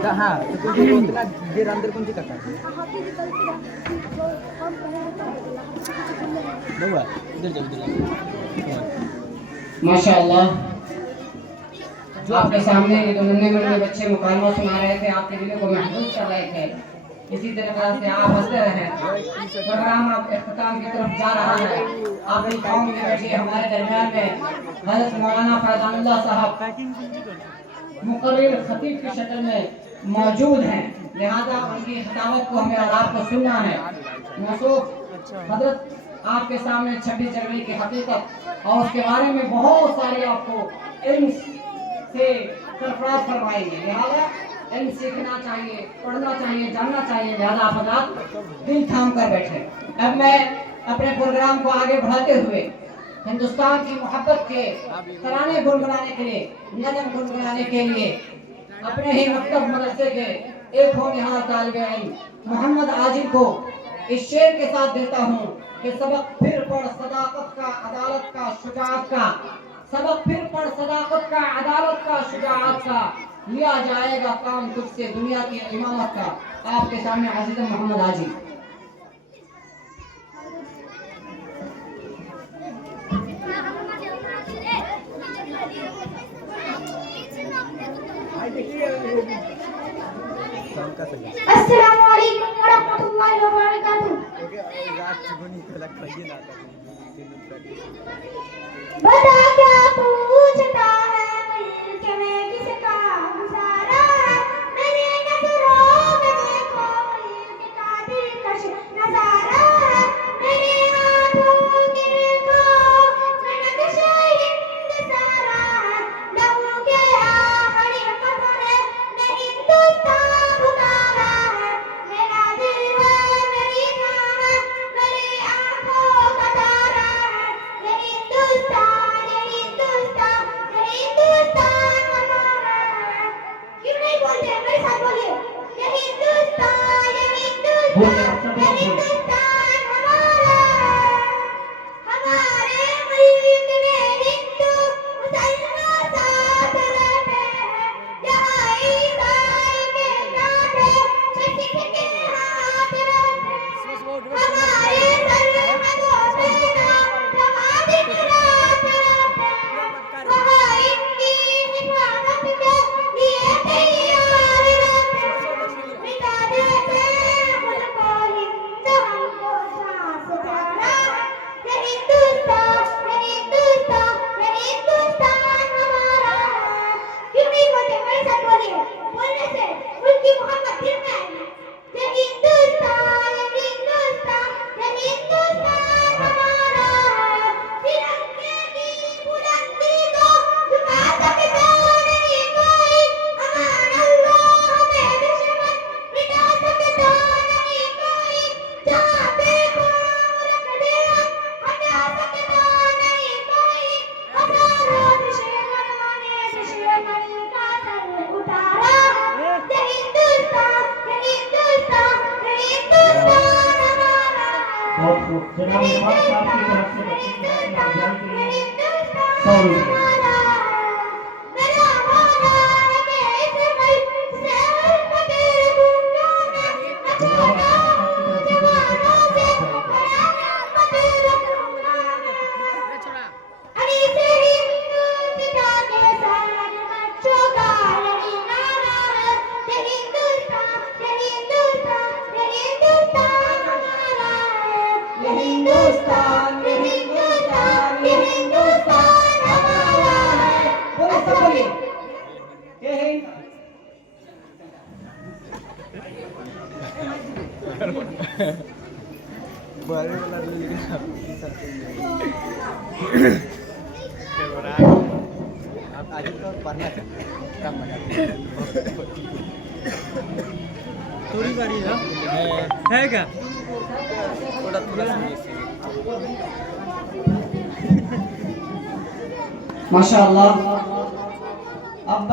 हाँ तो तुझे उतना देर अंदर कौन सी करता है बउआ इधर जाओ इधर माशाअल्लाह जो आपके सामने ये दो नन्हे मुन्ने बच्चे मुकालमा सुना रहे थे, आपके दिलों को महसूस कर रहे थे। इसी तरह से आप हंसते रहे। प्रोग्राम अब इख्तिताम की तरफ जा रहा है। आपकी कौम में बैठे हमारे दरमियान में हज़रत मौलाना फैज़ानुल्लाह साहब मुकर्रिर खतीब की शक्ल में मौजूद हैं, लिहाजा उनकी खिताबत को हमें और आपको सुनना है। मौसूफ हज़रत आपके सामने 26 जनवरी की हकीकत और उसके बारे में बहुत सारी आपको इल्म से सरफराज फरमाएंगे। लिहाजा इल्म सीखना चाहिए, पढ़ना चाहिए, जानना चाहिए। लिहाजा आप हज़रात दिल थाम कर बैठे। अब मैं अपने प्रोग्राम को आगे बढ़ाते हुए हिंदुस्तान की मोहब्बत के तराने गुनगुनाने के लिए, नज़म गुनगुनाने के लिए अपने ही मकतब मदरसे के एक होनहार तालिबे इल्म मोहम्मद आजिम को इस शेर के साथ देता हूँ कि सबक फिर पढ़ सदाकत का, अदालत का, शुजाअत का। सबक फिर पढ़ सदाकत का, अदालत का, शुजाअत का। लिया जाएगा काम तुझसे दुनिया की इमामत का। आपके सामने अजीज़ मोहम्मद आजिम। अस्सलामु अलैकुम वरहमतुल्लाहि वबरकातुहू। बता क्या पूछता है कि मैं किसका गुजारा है, मेरी नजरों में देखो इनका दिलकश नजारा है, मेरे हाथों की देखो नक्शे हिंद सारा है, लहू के आखिरी कतरे में हिंदुस्तान उतारा है, मेरा दिल है मेरी जान है, मेरी आंखों का तारा है, ये हिंदुस्तान हमारा है। क्यों नहीं बोलते हैं? मेरे साथ बोलिए, ये हिंदुस्तान हमारा है। हमारे मुल्क में हिंदू मुसलमान साथ रहते हैं, यहाँ ईसाई के कांटे सिख के हाथ रहते हैं। हमारे सरहदों पे जहाँ दिन रात रहते हैं, वहाँ इनकी हिफाजत के लिए तैयार रहते हैं। मिटा देते मुल्को हिंद हमको सांस प्यारा है, ये हिंदुस्तान हमारा है। क्यों नहीं बोलते? मेरे साथ बोलिए, बोलने से उनकी मोहब्बत दिल में आएगी। ये हिंदुस्तान हमारा है। तिरंगे की बुलंदी को झुका सकता नहीं कोई, अमान अल्लाह में दुश्मन मिटा सकता नहीं कोई, जहाँ पे पाँव रख दे हटा सकता नहीं कोई। हजारों दुश्मन का सर उतारा है, ये हिंदुस्तान हमारा है। बहुत खूब। जनाब इरफान साहब की तरफ से बच्चे की राशि अफजाई के लिए 100 रुपये। जनाब अब्बास साहब की तरफ से 2 बच्चे की राशि अफजाई के लिए। बारे वाला आप आज तो पढ़ना कम थोड़ी बारी है क्या थोड़ा थोड़ा माशाअल्लाह। अब